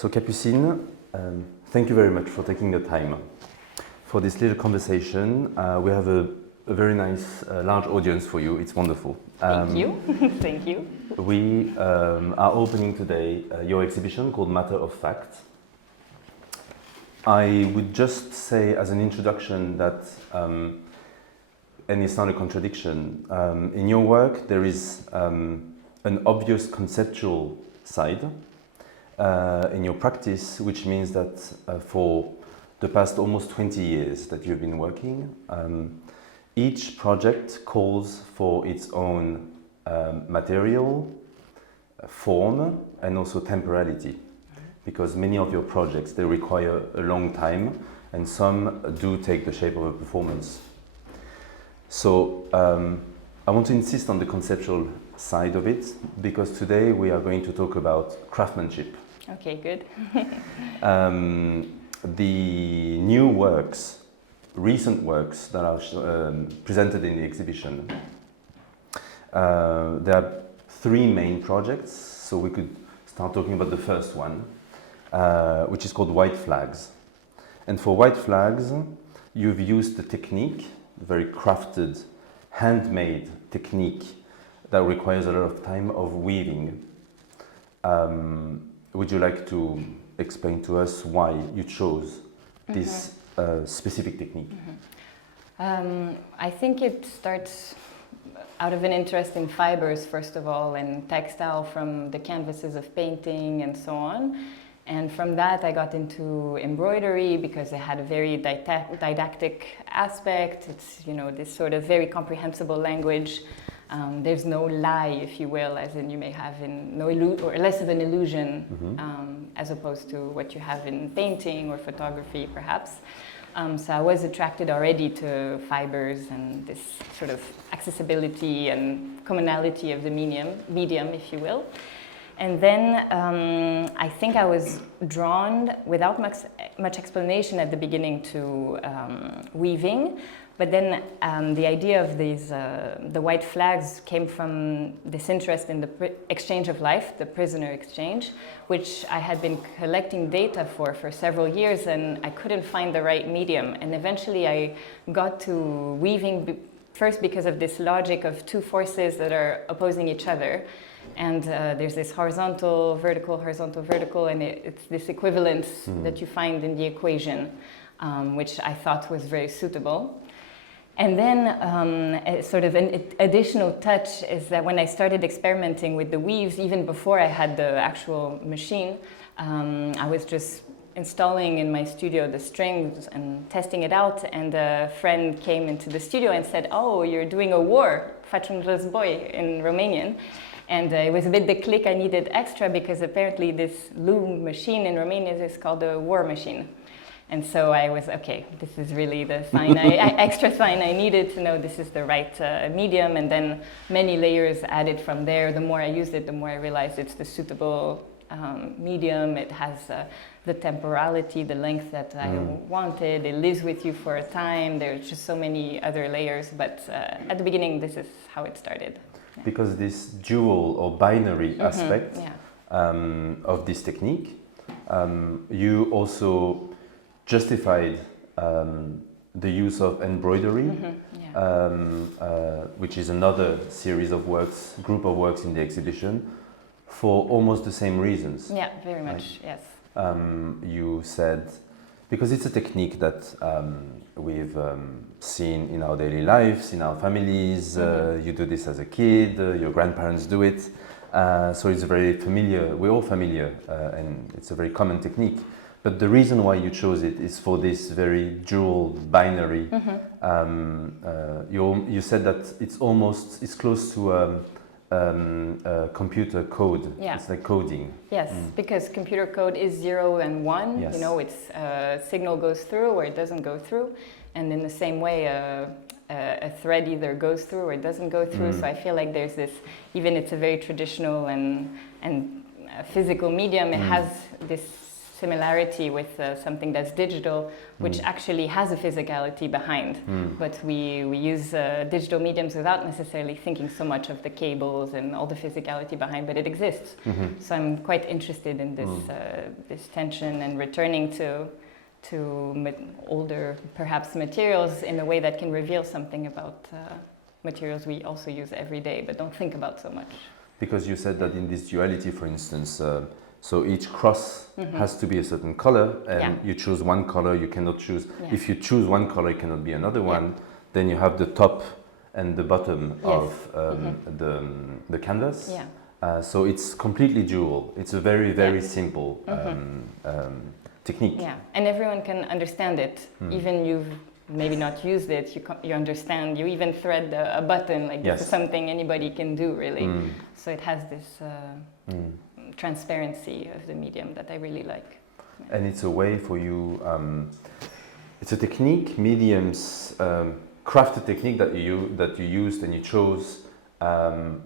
So Capucine, thank you very much for taking the time for this little conversation. We have a very nice, large audience for you. It's wonderful. Thank you. Thank you. We are opening today your exhibition called Matter of Fact. I would just say as an introduction that, and it's not a contradiction, in your work there is an obvious conceptual side in your practice, which means that for the past almost 20 years that you've been working, each project calls for its own material, form, and also temporality. Because many of your projects, they require a long time, and some do take the shape of a performance. So I want to insist on the conceptual side of it, because today we are going to talk about craftsmanship. Okay, good. The new works, recent works that are presented in the exhibition, there are three main projects, so we could start talking about the first one, which is called White Flags. And for White Flags, you've used the technique, a very crafted, handmade technique that requires a lot of time of weaving. Would you like to explain to us why you chose this specific technique? I think it starts out of an interest in fibers, first of all, and textile from the canvases of painting and so on. And from that I got into embroidery because it had a very didactic aspect. It's, you know, this sort of very comprehensible language. There's no lie, if you will, as in you may have in or less of an illusion, as opposed to what you have in painting or photography, perhaps. So I was attracted already to fibers and this sort of accessibility and commonality of the medium, if you will. And then I think I was drawn, without much explanation at the beginning, to weaving. But then the idea of these, the white flags came from this interest in the exchange of life, the prisoner exchange, which I had been collecting data for several years, and I couldn't find the right medium. And eventually I got to weaving first because of this logic of two forces that are opposing each other. And there's this horizontal, vertical, and it's this equivalence that you find in the equation, which I thought was very suitable. And then sort of an additional touch is that when I started experimenting with the weaves, even before I had the actual machine, I was just installing in my studio the strings and testing it out, and a friend came into the studio and said, "Oh, you're doing a war, Facem Război," in Romanian. And it was a bit the click I needed extra, because apparently this loom machine in Romania is called a war machine. And so I was, okay, this is really the sign, extra sign I needed to know this is the right medium. And then many layers added from there. The more I used it, the more I realized it's the suitable medium. It has the temporality, the length that I wanted. It lives with you for a time. There's just so many other layers. But at the beginning, this is how it started. Because this dual or binary aspect of this technique, you also justified the use of embroidery, which is another series of works, group of works in the exhibition, for almost the same reasons. Yeah, very much, right? Yes. You said, because it's a technique that we've seen in our daily lives, in our families, you do this as a kid, your grandparents do it, so it's very familiar, we're all familiar, and it's a very common technique. But the reason why you chose it is for this very dual binary. You said that it's close to computer code. Yeah. It's like coding. Yes, because computer code is 0 and 1. Yes. You know, it's signal goes through or it doesn't go through, and in the same way, a thread either goes through or it doesn't go through. So I feel like there's this, even it's a very traditional and physical medium. It has this similarity with something that's digital, which actually has a physicality behind. But we use digital mediums without necessarily thinking so much of the cables and all the physicality behind, but it exists. So I'm quite interested in this tension and returning to older, perhaps, materials in a way that can reveal something about materials we also use every day, but don't think about so much. Because you said that in this duality, for instance, so each cross has to be a certain color, and you choose one color, you cannot choose. If you choose one color, it cannot be another one. Then you have the top and the bottom of the canvas. So it's completely dual. It's a very, very simple technique. Yeah, and everyone can understand it. Even you've maybe not used it, you understand. You even thread a button, like this is something anybody can do, really. So it has this transparency of the medium that I really like. And it's a way for you, it's a technique, mediums, crafted technique that you used and you chose,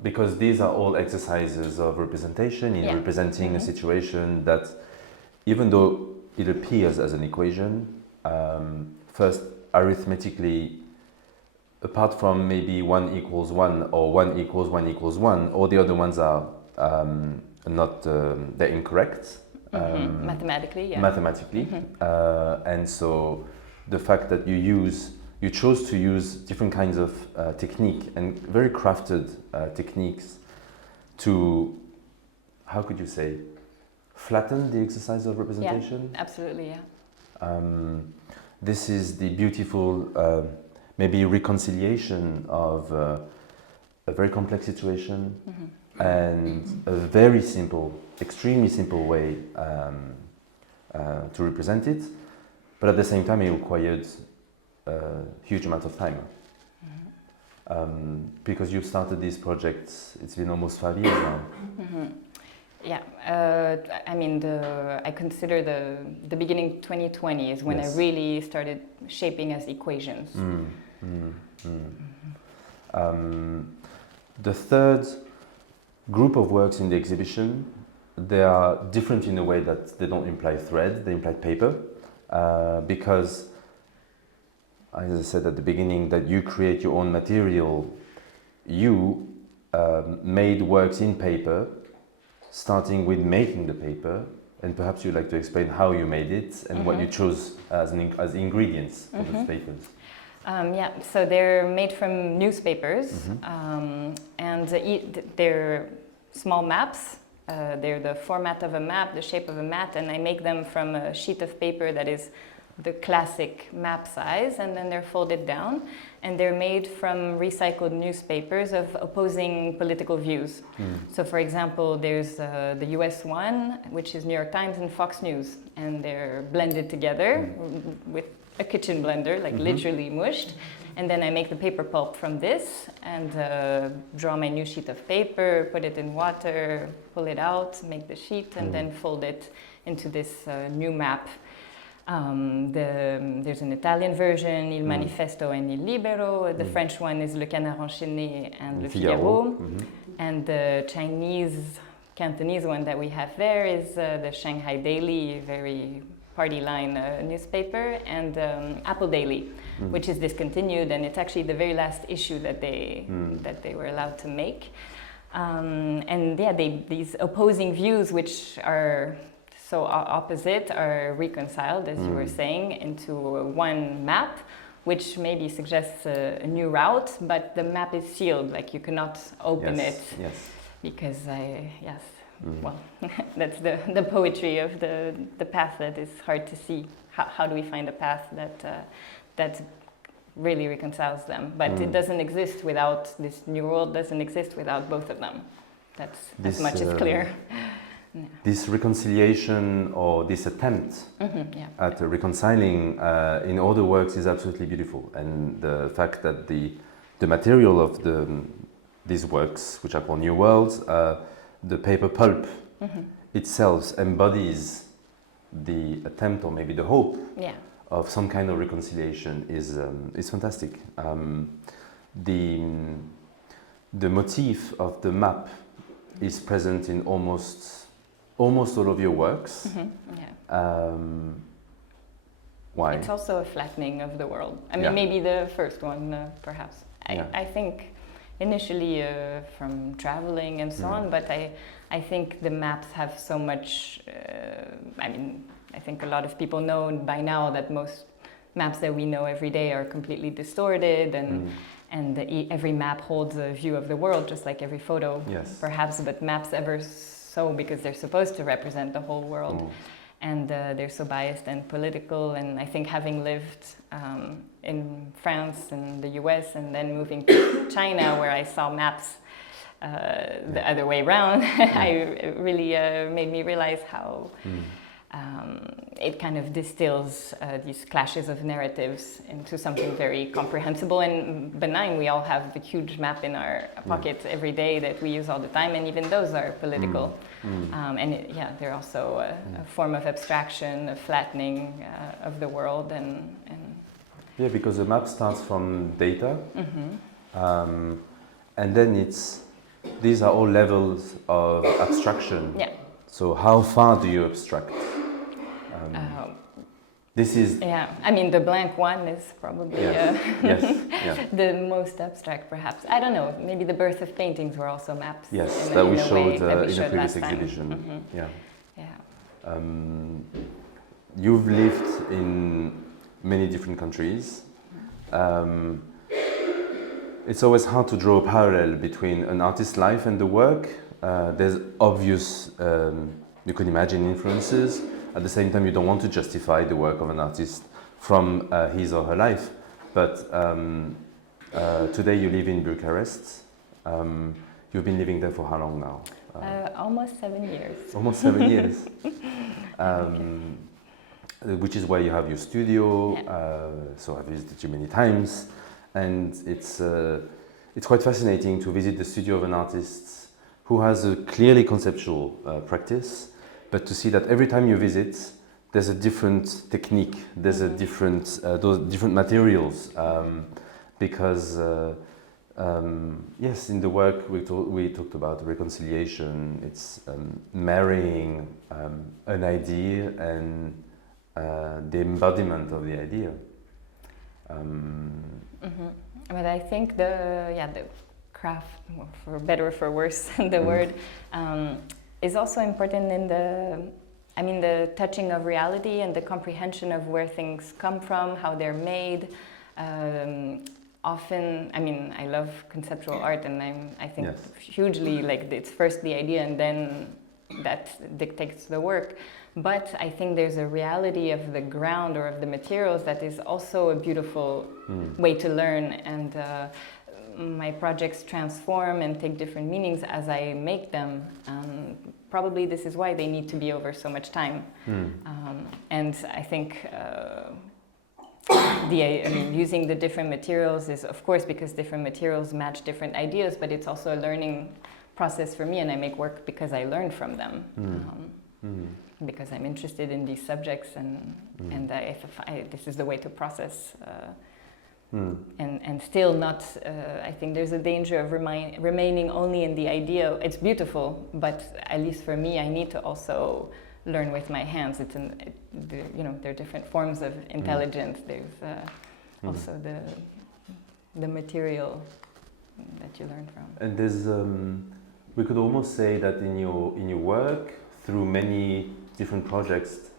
because these are all exercises of representation in representing a situation that, even though it appears as an equation, first arithmetically, apart from maybe 1 equals 1 or 1 equals 1 equals 1, all the other ones are not, they're incorrect. Mathematically, Mathematically. And so the fact that you chose to use different kinds of technique and very crafted techniques to, how could you say, flatten the exercise of representation? Yeah, absolutely, yeah. This is the beautiful, maybe reconciliation of a very complex situation and a very simple, extremely simple way to represent it. But at the same time, it required a huge amount of time. Because you started this project, it's been almost 5 years now. Yeah, I mean, I consider the beginning 2020 is when I really started shaping as equations. The third group of works in the exhibition, they are different in a way that they don't imply thread, they imply paper, because, as I said at the beginning, that you create your own material. You made works in paper, starting with making the paper, and perhaps you'd like to explain how you made it and what you chose as ingredients for those papers. Yeah, so they're made from newspapers, and they're small maps. They're the format of a map, the shape of a map, and I make them from a sheet of paper that is the classic map size, and then they're folded down, and they're made from recycled newspapers of opposing political views. So, for example, there's the US one, which is New York Times and Fox News, and they're blended together with a kitchen blender, like literally mushed. And then I make the paper pulp from this and draw my new sheet of paper, put it in water, pull it out, make the sheet, and then fold it into this new map. There's an Italian version, Il Manifesto and Il Libero. The French one is Le Canard Enchaîné and Le Figaro. And the Chinese, Cantonese one that we have there is the Shanghai Daily, very party line newspaper, and Apple Daily, which is discontinued, and it's actually the very last issue that they were allowed to make. And yeah, these opposing views, which are so opposite, are reconciled, as you were saying, into one map, which maybe suggests a new route, but the map is sealed, like you cannot open it, because well, that's the poetry of the path that is hard to see. How do we find a path that really reconciles them? But it doesn't exist without, this new world doesn't exist without both of them. That's as much as clear. This reconciliation, or this attempt at reconciling in all the works, is absolutely beautiful. And the fact that the material of these works, which are called New Worlds, the paper pulp itself embodies the attempt, or maybe the hope, of some kind of reconciliation, is fantastic. The motif of the map is present in almost almost all of your works. Yeah. Why? It's also a flattening of the world. I mean, Yeah. maybe the first one, perhaps. Yeah. I think initially from traveling and so on, but I think the maps have so much. I mean, I think a lot of people know by now that most maps that we know every day are completely distorted, and every map holds a view of the world, just like every photo, Yes. perhaps. But maps ever so because they're supposed to represent the whole world. Oh. And they're so biased and political. And I think having lived in France and the US and then moving to China, where I saw maps the other way around, it really made me realize how it kind of distills these clashes of narratives into something very comprehensible and benign. We all have the huge map in our pockets every day that we use all the time, and even those are political. They're also a form of abstraction, a flattening of the world, and Yeah, because the map starts from data, and then these are all levels of abstraction. yeah. So how far do you abstract? This is Yeah, I mean, the blank one is probably yes, yeah. the most abstract, perhaps. I don't know, maybe the birth of paintings were also maps. Yes, in that a we way showed that we in a showed previous last time. exhibition. Yeah. Yeah. You've lived in many different countries. It's always hard to draw a parallel between an artist's life and the work. There's obvious, you can imagine influences. At the same time, you don't want to justify the work of an artist from his or her life. But today you live in Bucharest. You've been living there for how long now? Almost 7 years. Almost 7 years. Which is where you have your studio. So I've visited you many times, and it's quite fascinating to visit the studio of an artist who has a clearly conceptual practice, but to see that every time you visit, there's a different technique, there's a different those different materials, because yes, in the work we talked about reconciliation. It's marrying an idea and the embodiment of the idea. But I think the craft, well, for better or for worse, the word, is also important in the touching of reality and the comprehension of where things come from, how they're made. Often, I mean, I love conceptual art, and I think hugely, like, it's first the idea and then that dictates the work. But I think there's a reality of the ground or of the materials that is also a beautiful way to learn. And my projects transform and take different meanings as I make them. Probably this is why they need to be over so much time. And I think using the different materials is, of course, because different materials match different ideas, but it's also a learning process for me, and I make work because I learn from them. Because I'm interested in these subjects, and this is the way to process. And still not, I think there's a danger of remaining only in the idea. It's beautiful, but at least for me, I need to also learn with my hands. There are different forms of intelligence. There's also the material that you learn from. And there's, we could almost say that in your work, through many different projects,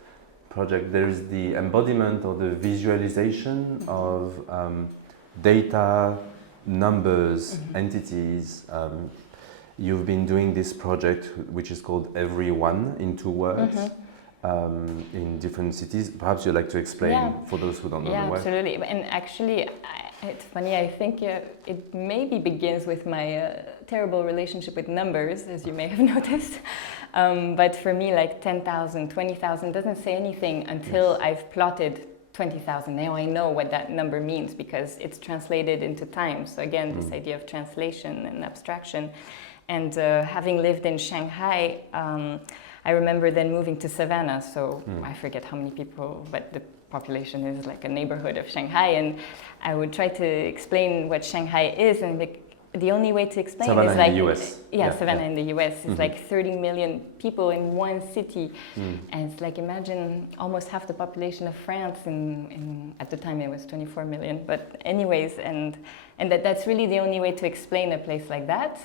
there is the embodiment or the visualization of data, numbers, entities. You've been doing this project, which is called Everyone in 2 words, in different cities. Perhaps you'd like to explain for those who don't know the work. Yeah, absolutely. And actually, it's funny, I think it maybe begins with my terrible relationship with numbers, as you may have noticed. But for me, like 10,000, 20,000 doesn't say anything until I've plotted 20,000. Now I know what that number means because it's translated into time. So again, this idea of translation and abstraction. And having lived in Shanghai, I remember then moving to Savannah. So I forget how many people, but the population is like a neighborhood of Shanghai. And I would try to explain what Shanghai is, and the only way to explain Savannah is like in the US. Savannah in the US is Mhm. like 30 million people in one city, Mm. and it's like imagine almost half the population of France. In at the time it was 24 million, but anyways, and that's really the only way to explain a place like that.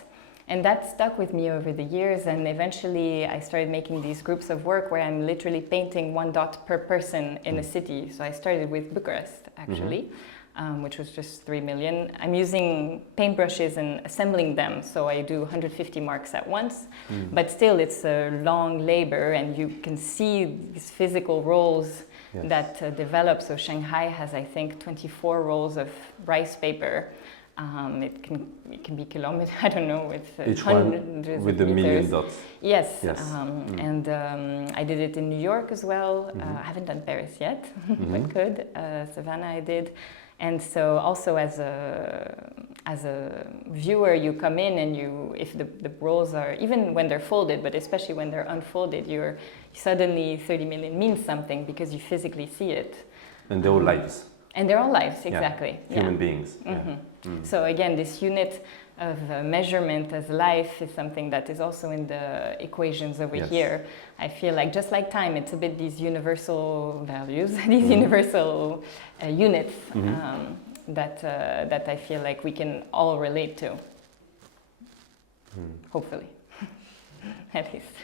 And that stuck with me over the years, and eventually I started making these groups of work where I'm literally painting one dot per person in a city. So I started with Bucharest, actually, which was just 3 million. I'm using paintbrushes and assembling them, so I do 150 marks at once. But still, it's a long labor, and you can see these physical rolls Yes. that develop. So Shanghai has, I think, 24 rolls of rice paper. It can be kilometers, I don't know, with Each one hundreds with of the million meters. dots. Yes, Yes. and I did it in New York as well. I haven't done Paris yet, but could. Savannah I did. And so also as a viewer, you come in and if the rolls are, even when they're folded, but especially when they're unfolded, you're suddenly 30 million means something because you physically see it. And they're all lives. And they're all lives, exactly. Human beings. So again, this unit of measurement as life is something that is also in the equations over here. I feel like just like time, it's a bit these universal values, these universal units that I feel like we can all relate to. Hopefully, at least.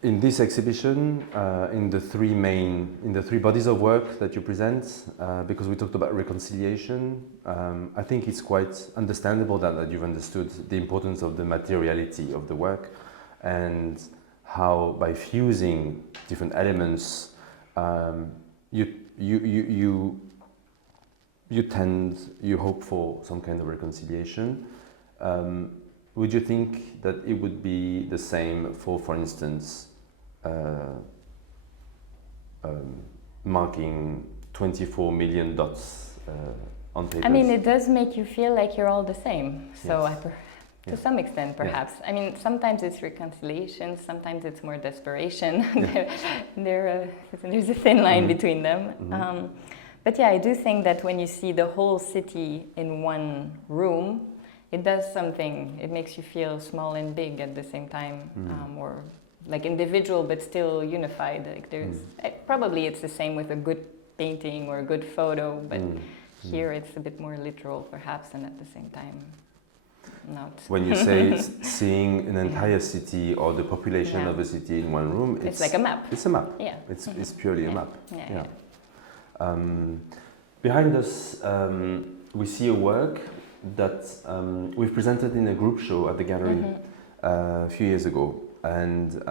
In this exhibition, in the three bodies of work that you present, because we talked about reconciliation, I think it's quite understandable that you've understood the importance of the materiality of the work, and how by fusing different elements, you hope for some kind of reconciliation. Would you think that it would be the same for instance, marking 24 million dots on papers? I mean, it does make you feel like you're all the same. So Yes. to some extent, perhaps. I mean, sometimes it's reconciliation, sometimes it's more desperation. There's a thin line between them. But yeah, I do think that when you see the whole city in one room, it does something. It makes you feel small and big at the same time, or like individual but still unified. Like probably it's the same with a good painting or a good photo, but here it's a bit more literal, perhaps, and at the same time, not. When you say seeing an entire city or the population of a city in one room, it's like a map. It's a map. Yeah. It's purely a map. Yeah. Behind us, we see a work that we've presented in a group show at the gallery a few years ago, and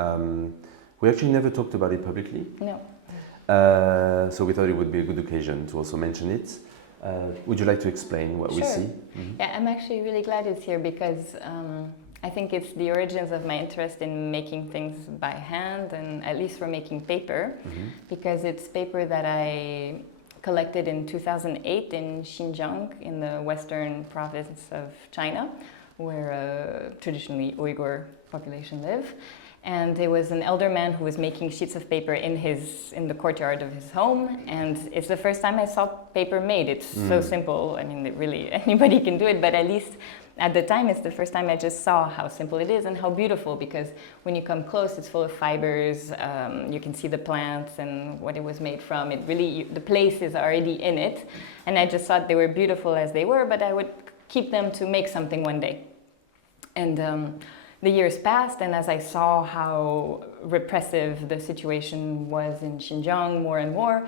we actually never talked about it publicly. No. So we thought it would be a good occasion to also mention it. Would you like to explain what we see? Yeah, I'm actually really glad it's here because I think it's the origins of my interest in making things by hand, and at least for making paper, because it's paper that I collected in 2008 in Xinjiang, in the western province of China, where traditionally Uyghur population live. And there was an elder man who was making sheets of paper in the courtyard of his home, and it's the first time I saw paper made. It's so simple. I mean, really anybody can do it, but at least at the time, it's the first time I just saw how simple it is and how beautiful, because when you come close, it's full of fibers. You can see the plants and what it was made from. It really, the place is already in it. And I just thought they were beautiful as they were, but I would keep them to make something one day. And the years passed, and as I saw how repressive the situation was in Xinjiang more and more,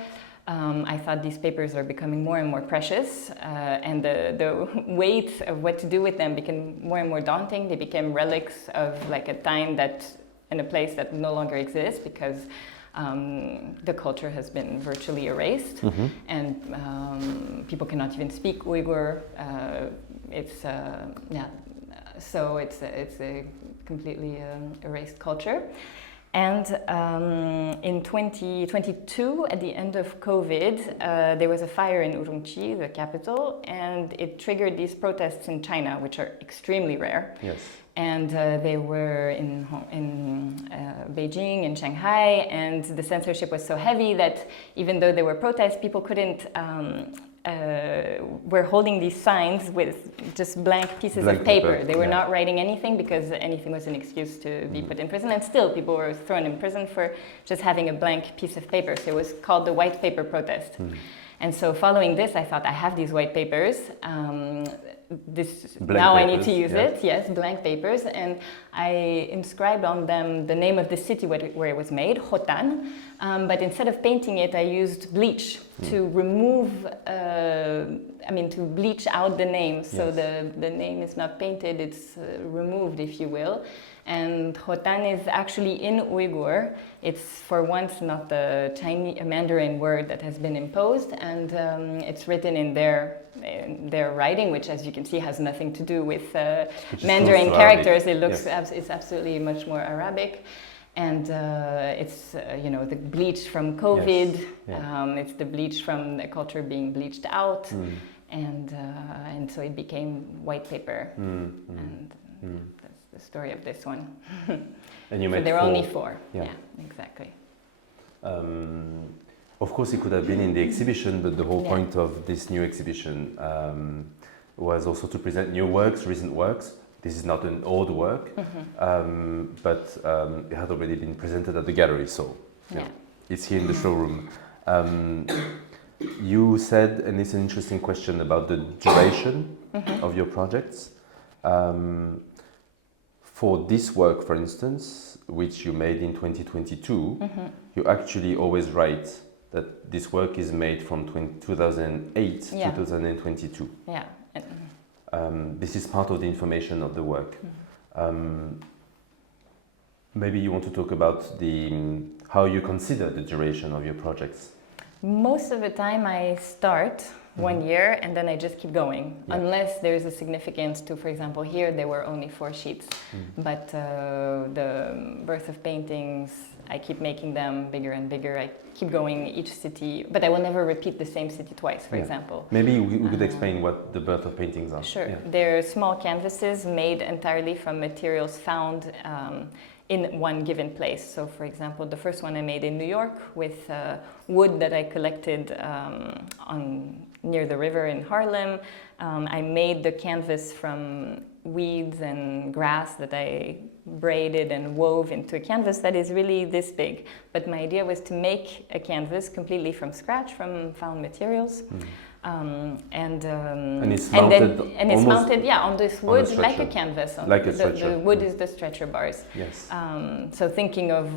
I thought these papers are becoming more and more precious, and the weight of what to do with them became more and more daunting. They became relics of like a time that, in a place that no longer exists, because the culture has been virtually erased, and people cannot even speak Uyghur. So it's a completely erased culture. And in 2022, at the end of COVID, there was a fire in Urumqi, the capital, and it triggered these protests in China, which are extremely rare. Yes. And they were in Beijing and Shanghai, and the censorship was so heavy that even though there were protests, people couldn't. Were holding these signs with just blank pieces of paper. They were not writing anything because anything was an excuse to be put in prison, and still people were thrown in prison for just having a blank piece of paper. So it was called the White Paper Protest. And so following this, I thought, I have these white papers. Now I need to use it. Yes, blank papers. And I inscribed on them the name of the city where it was made, Hotan. But instead of painting it, I used bleach to remove, to bleach out the name. So the name is not painted, it's removed, if you will. And Hotan is actually in Uyghur. It's for once not the Chinese Mandarin word that has been imposed, and it's written in their writing, which, as you can see, has nothing to do with Mandarin characters. It looks it's absolutely much more Arabic, and it's the bleach from COVID. It's the bleach from the culture being bleached out, and so it became white paper, and that's the story of this one. And you so made there are 4. only 4. Yeah, exactly. Of course, it could have been in the exhibition, but the whole point of this new exhibition was also to present new works, recent works. This is not an old work, but it had already been presented at the gallery, so it's here in the showroom. You said, and it's an interesting question about the duration of your projects. For this work, for instance, which you made in 2022, you actually always write that this work is made from 2008 to 2022. Yeah. This is part of the information of the work. Maybe you want to talk about how you consider the duration of your projects. Most of the time I start 1 year and then I just keep going, unless there is a significance to, for example, here there were only 4 sheets, but the Birth of Paintings, I keep making them bigger and bigger. I keep going each city, but I will never repeat the same city twice, for example. Maybe we could explain what the Birth of Paintings are. Sure. They're small canvases made entirely from materials found in one given place. So, for example, the first one I made in New York with wood that I collected near the river in Harlem. I made the canvas from weeds and grass that I braided and wove into a canvas that is really this big. But my idea was to make a canvas completely from scratch, from found materials. And it's mounted, on this wood like a canvas. Like a stretcher. The wood is the stretcher bars. Yes. So thinking of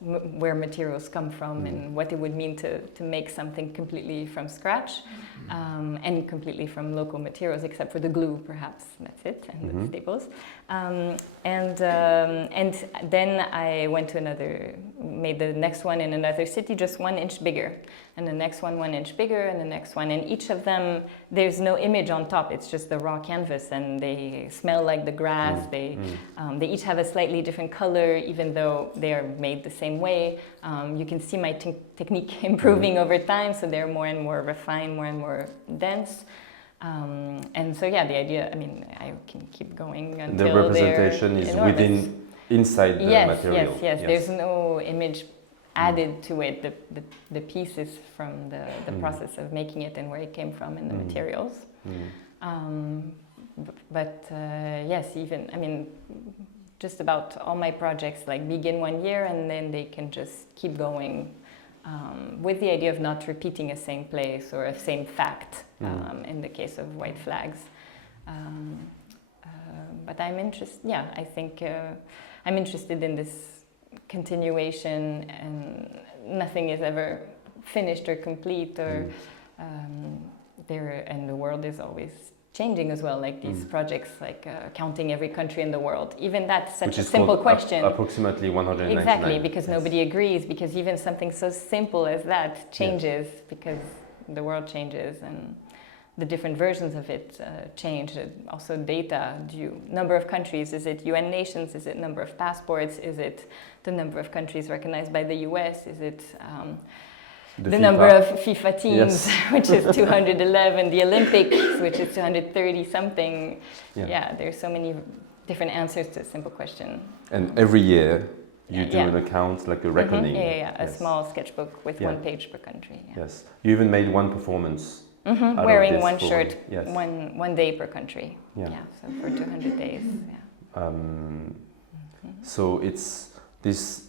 where materials come from and what it would mean to make something completely from scratch and completely from local materials, except for the glue, perhaps. That's it, and the staples. And then I went to made the next one in another city, just 1 inch bigger, and the next one 1 inch bigger, and the next one. And each of them, there's no image on top. It's just the raw canvas, and they smell like the grass. They each have a slightly different color, even though they are made the same way. You can see my technique improving over time, so they're more and more refined, more and more dense. And so, the idea, I can keep going until the representation is enormous. Inside the material. Yes. There's no image added to it. The piece is from the process of making it and where it came from in the materials. Just about all my projects begin 1 year and then they can just keep going with the idea of not repeating a same place or a same fact in the case of white flags. But I'm interested, I think I'm interested in this continuation, and nothing is ever finished or complete, or and the world is always changing as well, like these projects, counting every country in the world. Even that's such a simple question. Approximately 199. Exactly, because nobody agrees, because even something so simple as that changes, because the world changes. And the different versions of it change. Also data, number of countries, is it UN nations, is it number of passports, is it the number of countries recognized by the US, is it the number of FIFA teams, yes. which is 211, the Olympics, which is 230 something. Yeah, there's so many different answers to a simple question. And every year you do an account, like a reckoning. A small sketchbook with 1 page per country. Yes, you even made one performance. Wearing one shirt, one day per country. So for 200 days. So it's this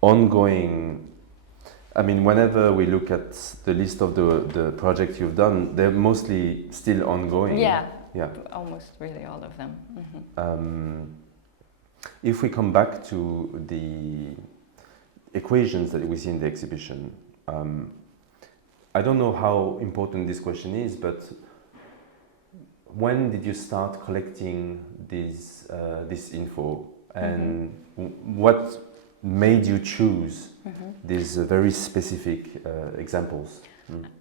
ongoing. I mean, whenever we look at the list of the projects you've done, they're mostly still ongoing. Yeah. Almost really all of them. If we come back to the equations that we see in the exhibition, I don't know how important this question is, but when did you start collecting this info, and what made you choose these very specific examples?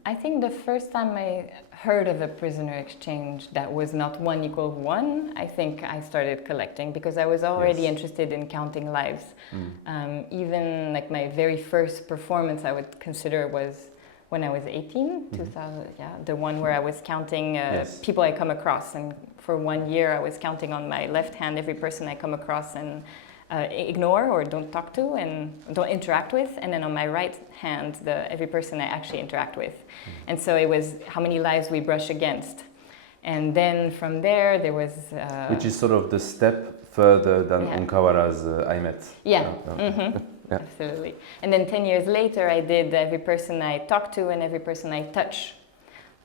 I think the first time I heard of a prisoner exchange that was not 1 = 1, I think I started collecting because I was already interested in counting lives. Even like my very first performance I would consider was when I was 18, 2000, the one where I was counting people I come across, and for 1 year I was counting on my left hand every person I come across and ignore or don't talk to and don't interact with, and then on my right hand every person I actually interact with. And so it was how many lives we brush against. And then from there was... Which is sort of the step further than Onkawara's Aimet. Absolutely. And then 10 years later I did every person I talk to and every person I touch.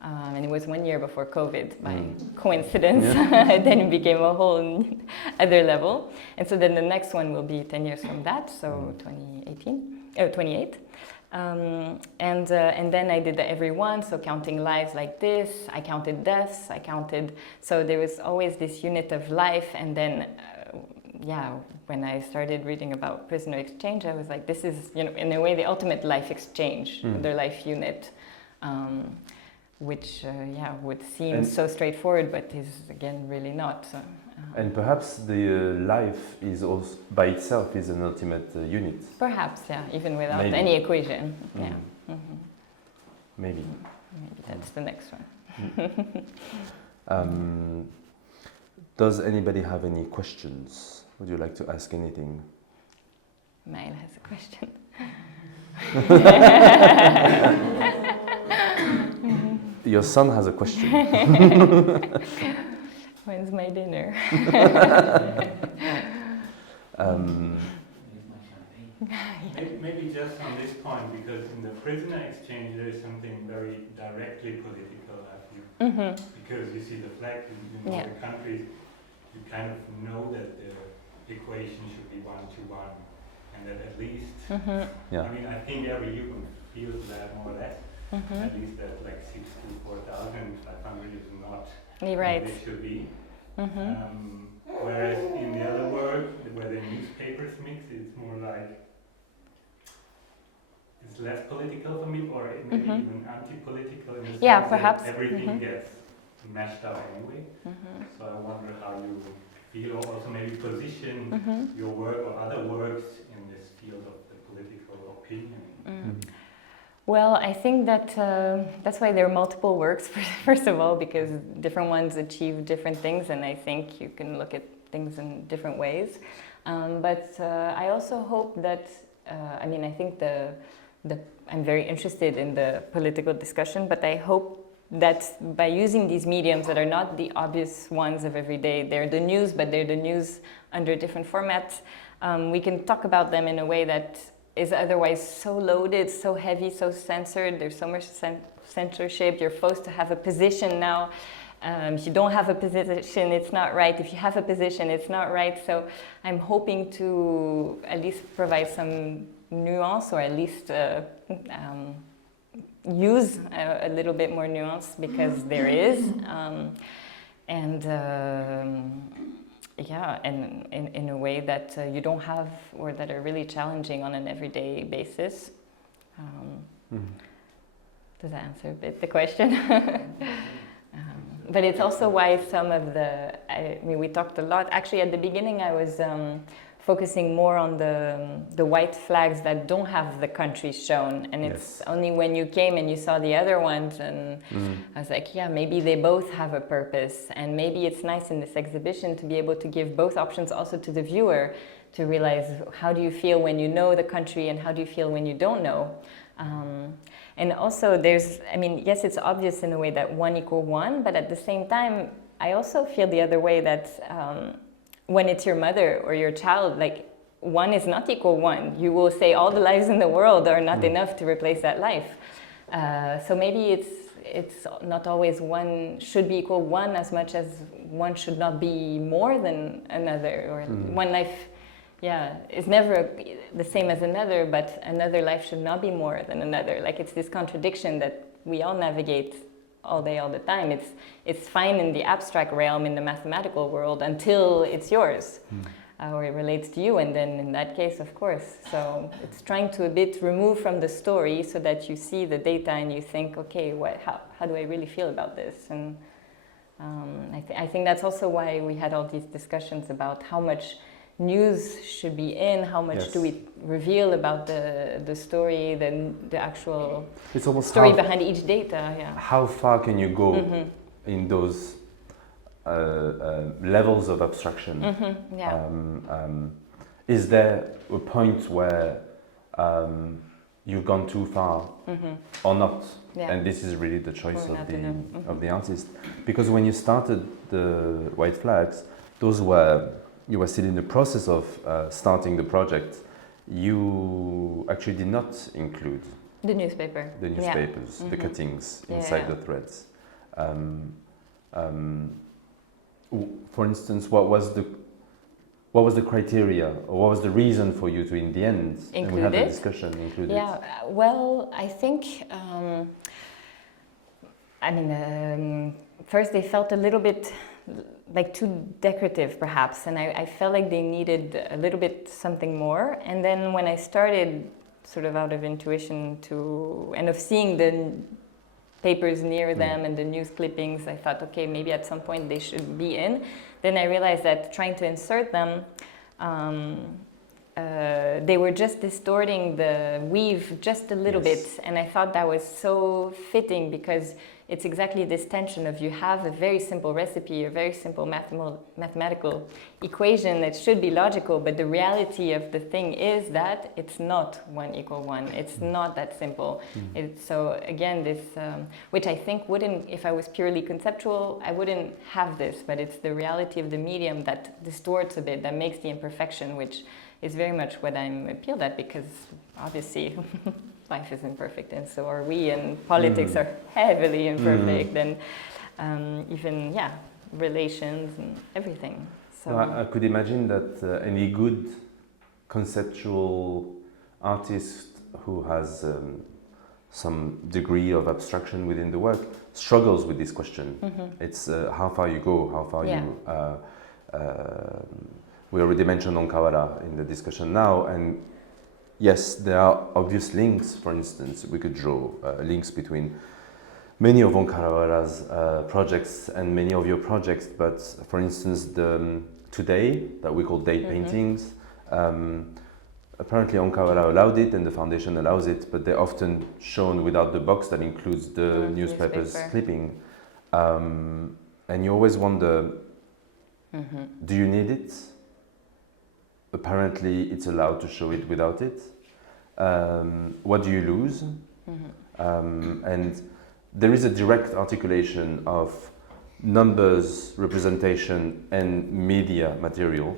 And it was 1 year before COVID, by coincidence. Then it became a whole other level. And so then the next one will be 10 years from that, so 28. And then I did the everyone, so counting lives like this. I counted deaths, so there was always this unit of life. And then, when I started reading about prisoner exchange, I was like, this is, in a way, the ultimate life exchange, the life unit. Which would seem so straightforward, but is again really not. So, and perhaps the life is also by itself is an ultimate unit. Perhaps, even without any equation. Maybe that's the next one. Does anybody have any questions? Would you like to ask anything? Maël has a question. Your son has a question. When's my dinner? Maybe just on this point, because in the prisoner exchange there is something very directly political, I feel. Because you see the flag in all the countries, you kind of know that the equation should be 1 to 1, and that at least, I mean, I think every human feels that more or less. At least that like 6 to 4,500 is not right. What it should be. Whereas in the other work, where the newspapers mix, it's more like it's less political for me, or maybe even anti-political in the sense perhaps. that everything gets mashed up anyway. So I wonder how you feel, or also maybe position your work or other works in this field of the political opinion. Well, I think that that's why there are multiple works, first of all, because different ones achieve different things, and I think you can look at things in different ways. But I also hope that, I think I'm very interested in the political discussion, but I hope that by using these mediums that are not the obvious ones of every day, they're the news, but they're the news under different formats, we can talk about them in a way that is otherwise so loaded, so heavy, so censored. There's so much censorship. You're forced to have a position now. If you don't have a position, it's not right. If you have a position, it's not right. So I'm hoping to at least provide some nuance, or at least use a little bit more nuance, because there is. And in a way that you don't have, or that are really challenging on an everyday basis. Does that answer a bit the question? But it's also why some of I mean, we talked a lot. Actually, at the beginning, I was focusing more on the white flags that don't have the countries shown, and it's only when you came and you saw the other ones, and I was like, yeah, maybe they both have a purpose, and maybe it's nice in this exhibition to be able to give both options also to the viewer, to realize how do you feel when you know the country and how do you feel when you don't know. And also I mean, yes, it's obvious in a way that 1 = 1, but at the same time, I also feel the other way that when it's your mother or your child, like 1 is not equal 1. You will say all the lives in the world are not enough to replace that life. So maybe it's not always 1 should be equal 1 as much as 1 should not be more than another, or one life, is never the same as another, but another life should not be more than another. Like, it's this contradiction that we all navigate all day, all the time. It's fine in the abstract realm, in the mathematical world, until it's yours, or it relates to you, and then in that case, of course. So it's trying to a bit remove from the story so that you see the data and you think, okay, how do I really feel about this? And I think that's also why we had all these discussions about how much news should be in, how much do we reveal about the story, the actual story behind each data. How far can you go in those levels of abstraction? Is there a point where you've gone too far or not? And this is really the choice of the artist. Because when you started the white flags, you were still in the process of starting the project. You actually did not include the newspapers, the cuttings inside the threads. For instance, what was the criteria, or what was the reason for you to, in the end, and we had a discussion, include it? Well, I think, first they felt a little bit like too decorative, perhaps, and I felt like they needed a little bit something more. And then when I started, sort of out of intuition and of seeing the papers near them and the news clippings, I thought, okay, maybe at some point they should be in. Then I realized that trying to insert them, they were just distorting the weave just a little bit, and I thought that was so fitting, because it's exactly this tension of, you have a very simple recipe, a very simple mathematical equation that should be logical, but the reality of the thing is that it's not 1 = 1. It's not that simple. So again, this, which I think wouldn't, if I was purely conceptual, I wouldn't have this, but it's the reality of the medium that distorts a bit, that makes the imperfection, which is very much what I'm appealed at, because obviously life is imperfect, and so are we, and politics are heavily imperfect, and even relations and everything. So I could imagine that any good conceptual artist who has some degree of abstraction within the work struggles with this question. It's how far you go, how far you. We already mentioned Onkawara in the discussion now, and yes, there are obvious links. For instance, we could draw links between many of Onkawara's projects and many of your projects, but for instance, the today, that we call date paintings, apparently Onkawara allowed it and the foundation allows it, but they're often shown without the box that includes the newspaper's clipping. And you always wonder, do you need it? Apparently it's allowed to show it without it. What do you lose? And there is a direct articulation of numbers, representation, and media material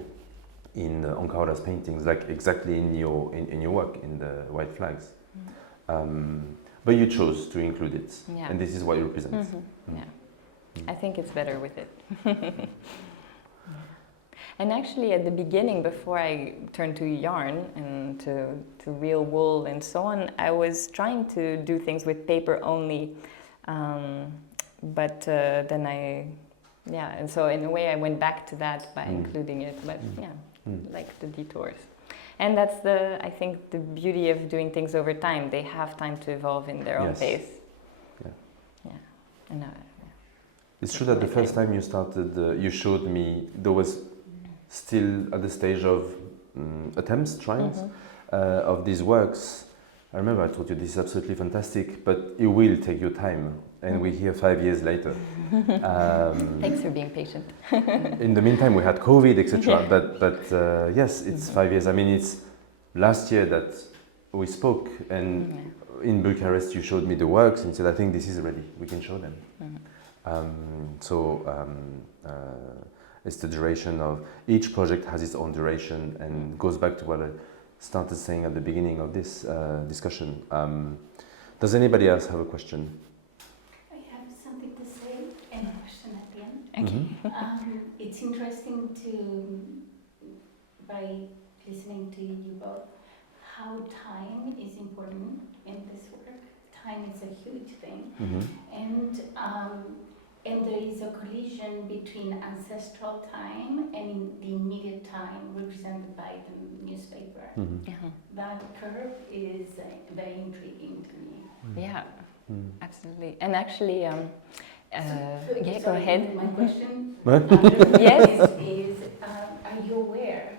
in Onkawara's paintings, like exactly in your work, in the white flags. But you chose to include it, and this is what you represent. I think it's better with it. And actually, at the beginning, before I turned to yarn and to real wool and so on, I was trying to do things with paper only. But then and so in a way I went back to that by including it, but like the detours. And that's I think the beauty of doing things over time. They have time to evolve in their own pace. And, It's true that the first time you started, you showed me there was still at the stage of attempts, tryings of these works. I remember I told you this is absolutely fantastic, but it will take you time, and we're here 5 years later. Thanks for being patient. In the meantime, we had COVID, etc. But yes, it's 5 years. I mean, it's last year that we spoke, and in Bucharest you showed me the works and said, I think this is ready, we can show them. It's the duration of each project has its own duration, and goes back to what I started saying at the beginning of this discussion. Does anybody else have a question? I have something to say and a question at the end. Okay. It's interesting by listening to you both, how time is important in this work. Time is a huge thing. And there is a collision between ancestral time and the immediate time represented by the newspaper. That curve is very intriguing to me. Yeah, absolutely. And actually, yeah, go Sorry, ahead. My question Yes. is are you aware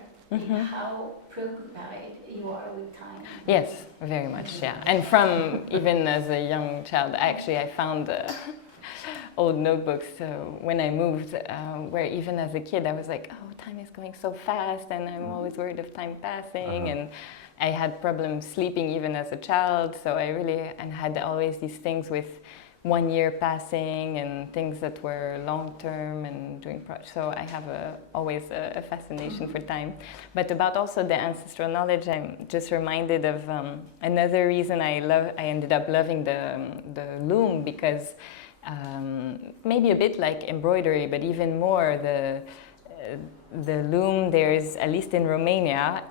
how preoccupied you are with time? Yes, very much, yeah. And from even as a young child, actually I found old notebooks when I moved, where even as a kid I was like, oh, time is going so fast, and I'm always worried of time passing, and I had problems sleeping even as a child, so I really had always these things with 1 year passing and things that were long term and doing projects. So I have always a fascination for time. But about also the ancestral knowledge, I'm just reminded of another reason I ended up loving the loom, because maybe a bit like embroidery, but even more the loom. There's, at least in Romania,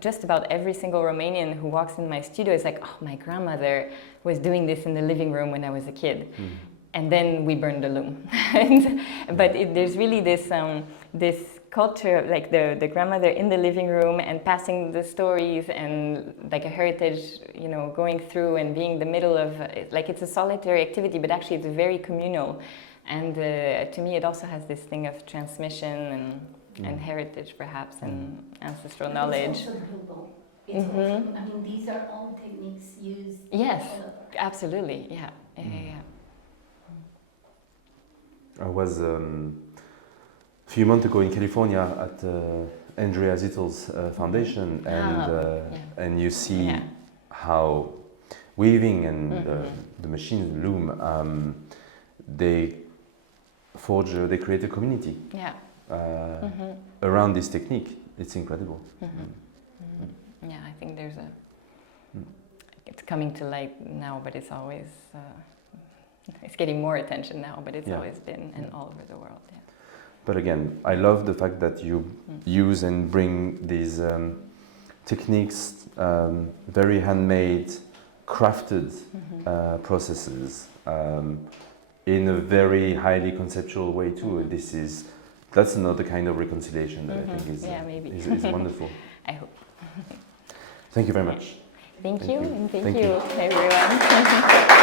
just about every single Romanian who walks in my studio is like, oh, my grandmother was doing this in the living room when I was a kid. And then we burned the loom. But there's really this culture, like the grandmother in the living room and passing the stories, and like a heritage, you know, going through and being the middle of, like, it's a solitary activity, but actually it's very communal. And to me it also has this thing of transmission and heritage, perhaps, and ancestral knowledge. It's also global. It's also, I mean, these are all techniques used. Yes, all over. absolutely, yeah. I was a few months ago in California at Andrea Zittel's foundation, and you see how weaving and the machines, loom, they create a community around this technique. It's incredible. Yeah, I think there's it's coming to light now, but it's always, it's getting more attention now, but it's always been all over the world. Yeah. But again, I love the fact that you use and bring these techniques, very handmade, crafted processes, in a very highly conceptual way too. That's another kind of reconciliation that I think is wonderful. I hope. Thank you very much. Thank you, and thank Thank you, you. everyone.